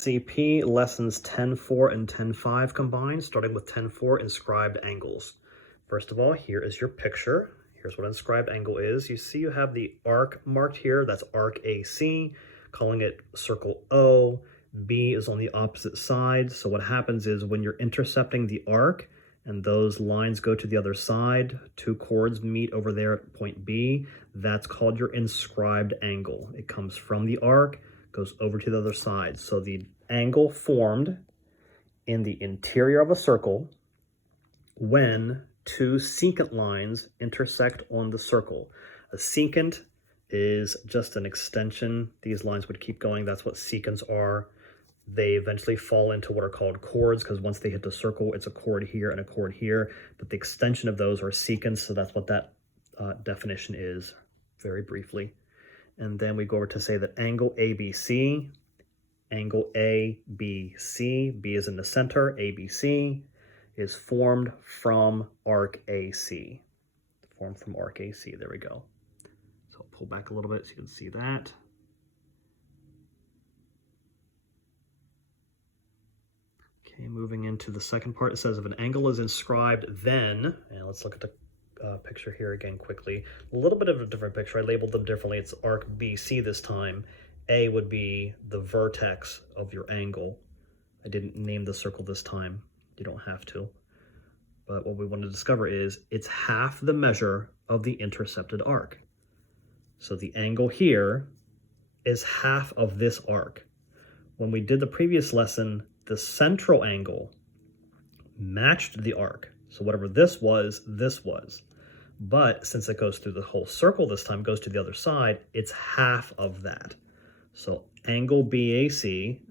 CP lessons 10.4 and 10.5 combined, starting with 10.4 inscribed angles. First of all, here is your picture. Here's what an inscribed angle is. You see you have the arc marked here. That's arc AC, calling it circle O. B is on the opposite side. So what happens is when you're intercepting the arc and those lines go to the other side, two chords meet over there at point B, that's called your inscribed angle. It comes from the arc, goes over to the other side. So the angle formed in the interior of a circle when two secant lines intersect on the circle. A secant is just an extension. These lines would keep going. That's what secants are. They eventually fall into what are called chords because once they hit the circle, it's a chord here and a chord here. But the extension of those are secants, so that's what that definition is, very briefly. And then we go over to say that angle ABC, angle ABC, B is in the center, ABC, is formed from arc AC. Formed from arc AC, there we go. So I'll pull back a little bit so you can see that. Okay, moving into the second part, it says if an angle is inscribed, then, and let's look at the picture here again quickly. A little bit of a different picture. I labeled them differently. It's arc BC this time. A would be the vertex of your angle. I didn't name the circle this time. You don't have to. But what we want to discover is it's half the measure of the intercepted arc. So the angle here is half of this arc. When we did the previous lesson, the central angle matched the arc. So whatever this was, this was. But since it goes through the whole circle this time, goes to the other side, it's half of that. So angle BAC,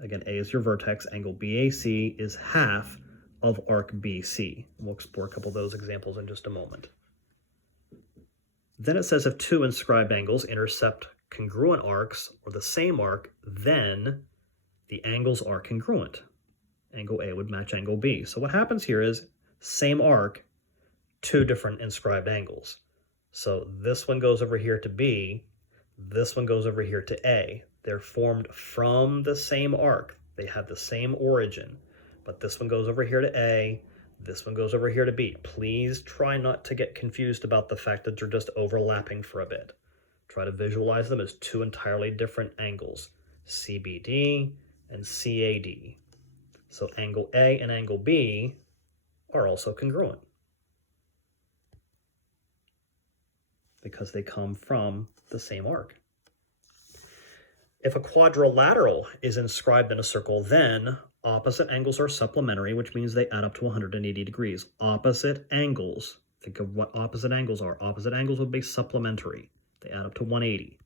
again, A is your vertex, angle BAC is half of arc BC. We'll explore a couple of those examples in just a moment. Then it says if two inscribed angles intercept congruent arcs or the same arc, then the angles are congruent. Angle A would match angle B. So what happens here is same arc, two different inscribed angles. So this one goes over here to B, this one goes over here to A. They're formed from the same arc. They have the same origin, but this one goes over here to A, this one goes over here to B. Please try not to get confused about the fact that they're just overlapping for a bit. Try to visualize them as two entirely different angles, CBD and CAD. So angle A and angle B are also congruent because they come from the same arc. If a quadrilateral is inscribed in a circle, then opposite angles are supplementary, which means they add up to 180 degrees. Opposite angles, think of what opposite angles are. Opposite angles would be supplementary. They add up to 180.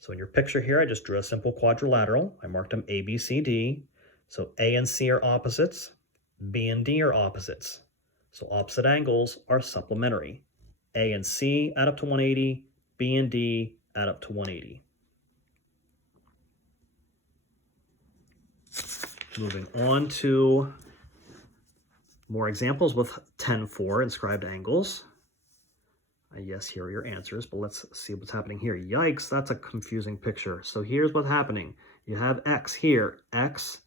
So in your picture here, I just drew a simple quadrilateral. I marked them A, B, C, D. So A and C are opposites, B and D are opposites. So opposite angles are supplementary. A and C add up to 180, B and D add up to 180. Moving on to more examples with 10.4 inscribed angles. Yes, here are your answers, but let's see what's happening here. Yikes, that's a confusing picture. So here's what's happening. You have X here. X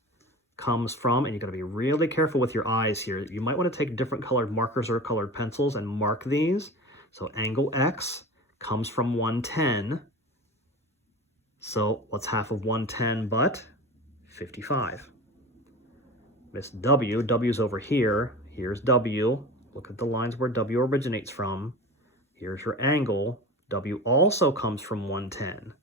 comes from, and you got to be really careful with your eyes here. You might want to take different colored markers or colored pencils and mark these. So angle X comes from 110. So what's half of 110 but 55? Miss W, W's over here. Here's W. Look at the lines where W originates from. Here's your angle. W also comes from 110.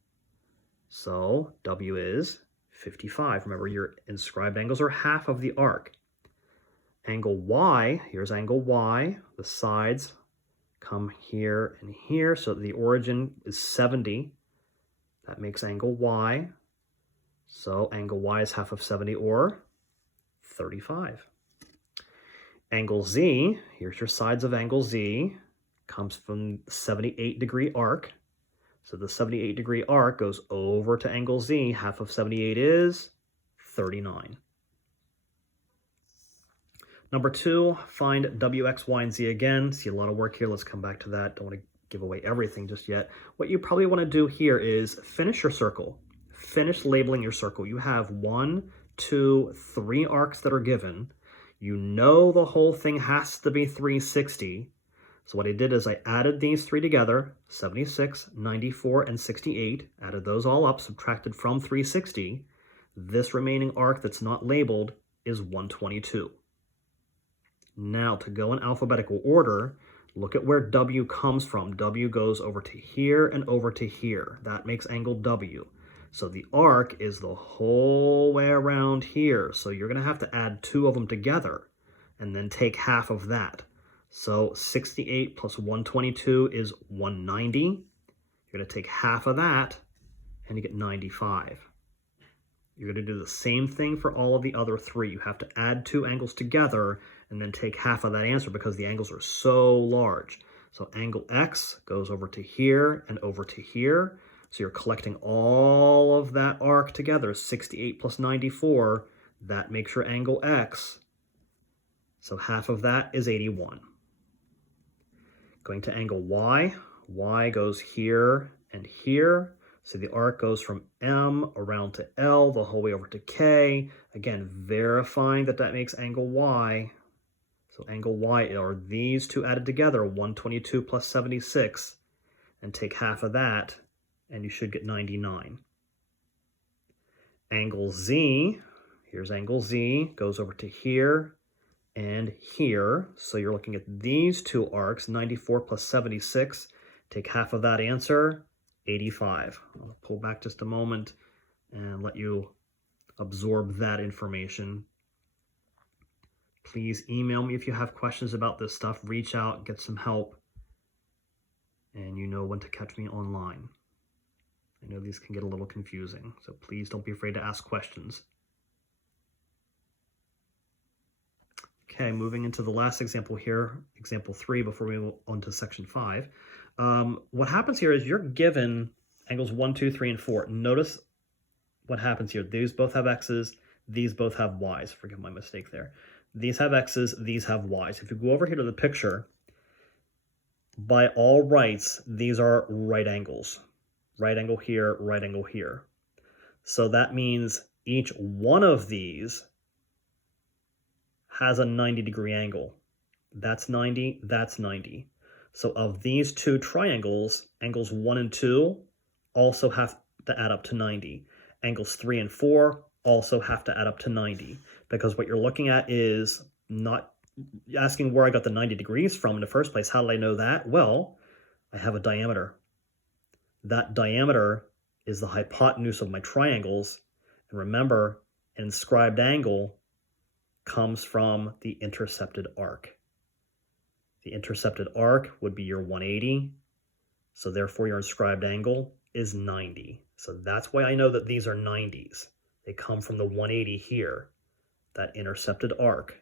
So W is 55. Remember, your inscribed angles are half of the arc. Angle Y, here's angle Y. The sides come here and here, so the origin is 70. That makes angle Y. So angle Y is half of 70, or 35. Angle Z, here's your sides of angle Z, comes from 78-degree arc. So the 78-degree arc goes over to angle Z. Half of 78 is 39. Number 2, find W, X, Y, and Z again. See a lot of work here. Let's come back to that. Don't want to give away everything just yet. What you probably want to do here is finish your circle. Finish labeling your circle. You have 1, 2, 3 arcs that are given. You know the whole thing has to be 360. So what I did is I added these three together, 76, 94, and 68, added those all up, subtracted from 360. This remaining arc that's not labeled is 122. Now to go in alphabetical order, look at where W comes from. W goes over to here and over to here. That makes angle W. So the arc is the whole way around here. So you're going to have to add 2 of them together and then take half of that. So 68 plus 122 is 190. You're going to take half of that and you get 95. You're going to do the same thing for all of the other 3. You have to add 2 angles together and then take half of that answer because the angles are so large. So angle X goes over to here and over to here. So you're collecting all of that arc together, 68 plus 94. That makes your angle X. So half of that is 81. Going to angle Y. Y goes here and here. So the arc goes from M around to L, the whole way over to K. Again, verifying that that makes angle Y. So angle Y are these two added together, 122 plus 76, and take half of that, and you should get 99. Angle Z, here's angle Z, goes over to here and here. So you're looking at these two arcs, 94 plus 76. Take half of that answer, 85. I'll pull back just a moment and let you absorb that information. Please email me if you have questions about this stuff. Reach out, get some help, and you know when to catch me online. I know these can get a little confusing, so please don't be afraid to ask questions. Okay, moving into the last example here, example 3, before we move on to section 5. What happens here is you're given angles 1, 2, 3, and 4. Notice what happens here. These both have X's, these both have Y's. Forgive my mistake there. These have X's, these have Y's. If you go over here to the picture, by all rights, these are right angles. Right angle here, right angle here. So that means each one of these has a 90-degree angle. That's 90, that's 90. So of these two triangles, angles 1 and 2 also have to add up to 90. Angles 3 and 4 also have to add up to 90, because what you're looking at is not asking where I got the 90 degrees from in the first place. How did I know that? Well, I have a diameter. That diameter is the hypotenuse of my triangles. And remember, an inscribed angle comes from the intercepted arc. The intercepted arc would be your 180. So therefore your inscribed angle is 90. So that's why I know that these are 90s. They come from the 180 here, that intercepted arc.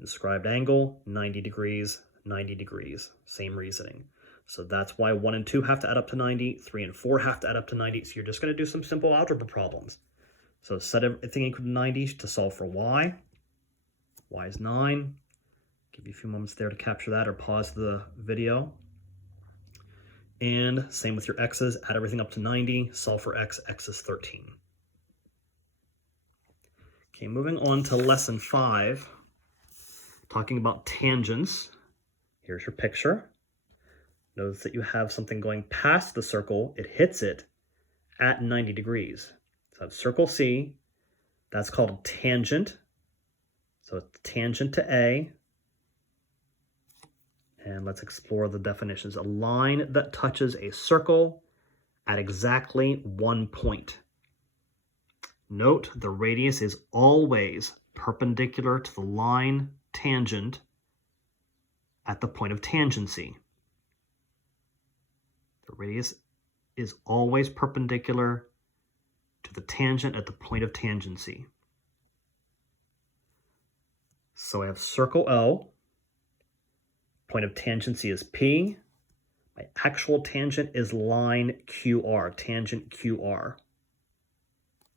Inscribed angle, 90 degrees, 90 degrees. Same reasoning. So that's why 1 and 2 have to add up to 90, 3 and 4 have to add up to 90. So you're just going to do some simple algebra problems. So set everything equal to 90 to solve for y. Y is 9. Give you a few moments there to capture that, or pause the video. And same with your x's, add everything up to 90, solve for x, x is 13. Okay, moving on to lesson 5, talking about tangents. Here's your picture. Notice that you have something going past the circle, it hits it at 90 degrees. So I have circle C, that's called a tangent. So it's tangent to A. And let's explore the definitions. A line that touches a circle at exactly 1 point. Note the radius is always perpendicular to the line tangent at the point of tangency. The radius is always perpendicular to the tangent at the point of tangency. So I have circle O. Point of tangency is P. My actual tangent is line QR, tangent QR.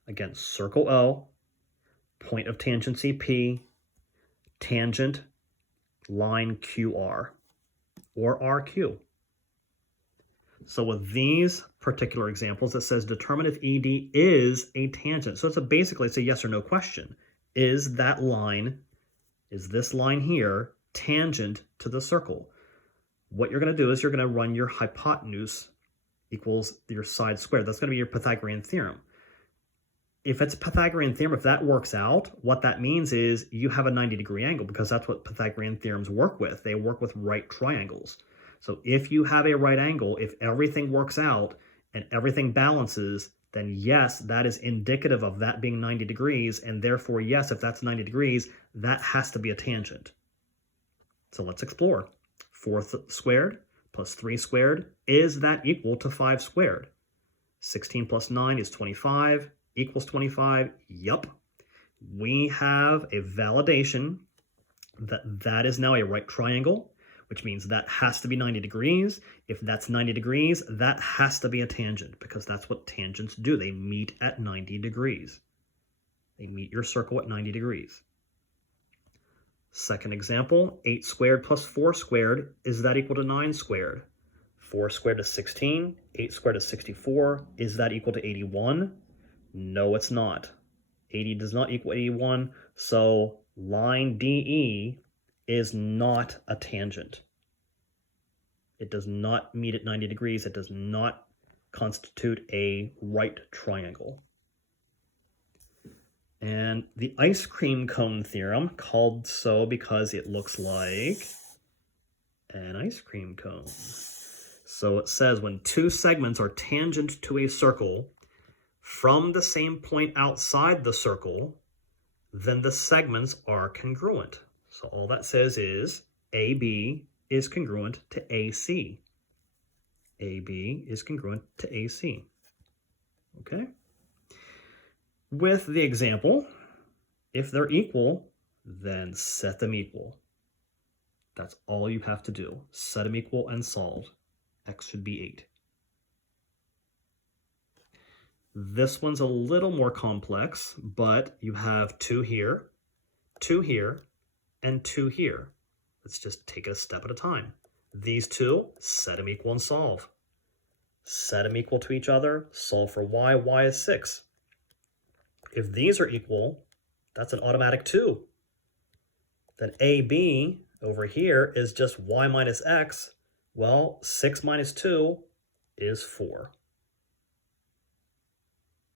Again, circle O, point of tangency P, tangent, line QR, or RQ. So with these particular examples, it says determine if ED is a tangent. So basically it's a yes or no question. Is that line, is this line here tangent to the circle? What you're going to do is you're going to run your hypotenuse equals your side squared. That's going to be your Pythagorean theorem. If it's a Pythagorean theorem, if that works out, what that means is you have a 90-degree angle, because that's what Pythagorean theorems work with. They work with right triangles. So if you have a right angle, if everything works out and everything balances, then yes, that is indicative of that being 90 degrees, and therefore, yes, if that's 90 degrees, that has to be a tangent. So let's explore. 4 squared plus 3 squared, is that equal to 5 squared? 16 plus 9 is 25, equals 25, yup. We have a validation that that is now a right triangle, which means that has to be 90 degrees. If that's 90 degrees, that has to be a tangent, because that's what tangents do. They meet at 90 degrees. They meet your circle at 90 degrees. Second example, 8 squared plus 4 squared, is that equal to 9 squared? 4 squared is 16, 8 squared is 64, is that equal to 81? No, it's not. 80 does not equal 81, so line DE is not a tangent. It does not meet at 90 degrees. It does not constitute a right triangle. And the ice cream cone theorem, called so because it looks like an ice cream cone. So it says when two segments are tangent to a circle from the same point outside the circle, then the segments are congruent. So all that says is AB is congruent to AC. AB is congruent to AC. Okay? With the example, if they're equal, then set them equal. That's all you have to do. Set them equal and solve. X should be 8. This one's a little more complex, but you have 2 here, 2 here, and 2 here. Let's just take it a step at a time. These two, set them equal and solve. Set them equal to each other, solve for y. Y is 6. If these are equal, that's an automatic 2. Then AB over here is just y minus x. Well, 6 minus 2 is 4.